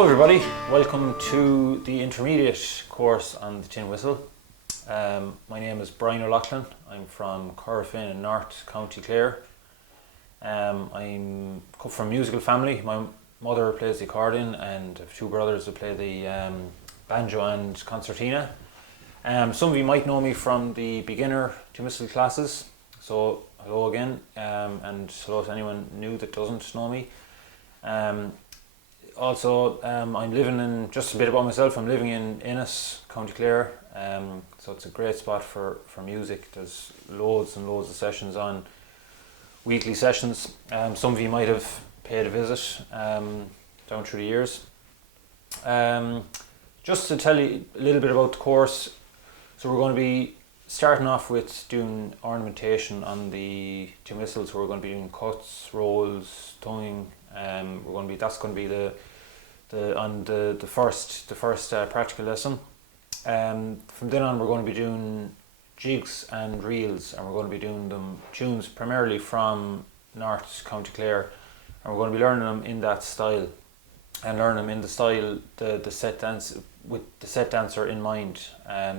Hello everybody, welcome to the intermediate course on the tin whistle. My name is Brian O'Loughlin. I'm from Corofin in North County Clare. I'm from a musical family. My mother plays the accordion and I have two brothers who play the banjo and concertina. Some of you might know me from the beginner tin whistle classes, so hello again, and hello to anyone new that doesn't know me. I'm living in, just a bit about myself, I'm living in Ennis, County Clare, so it's a great spot for music. There's loads and loads of sessions on, weekly sessions. Some of you might have paid a visit down through the years. Just to tell you a little bit about the course, so we're going to be starting off with doing ornamentation on the tin whistles. We're going to be doing cuts, rolls, tonguing. That's going to be the first practical lesson. From then on, we're going to be doing jigs and reels, and we're going to be doing them tunes primarily from North County Clare, and we're going to be learning them in that style, and learn them in the style, the set dance, with the set dancer in mind.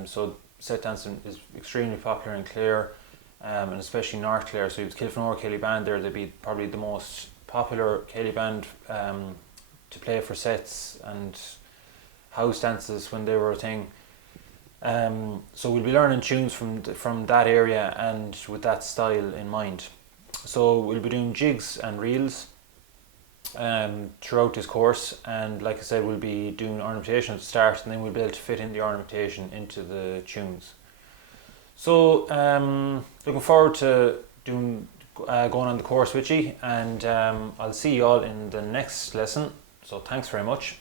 So set dancing is extremely popular in Clare, and especially North Clare. So if Kilfenora Ceili band there, they'd be probably the most popular Ceili band to play for sets and house dances when they were a thing. So we'll be learning tunes from that area and with that style in mind. So we'll be doing jigs and reels throughout this course, and like I said, we'll be doing ornamentation at the start, and then we'll be able to fit in the ornamentation into the tunes. So looking forward to going on the course with you, and I'll see you all in the next lesson. So thanks very much.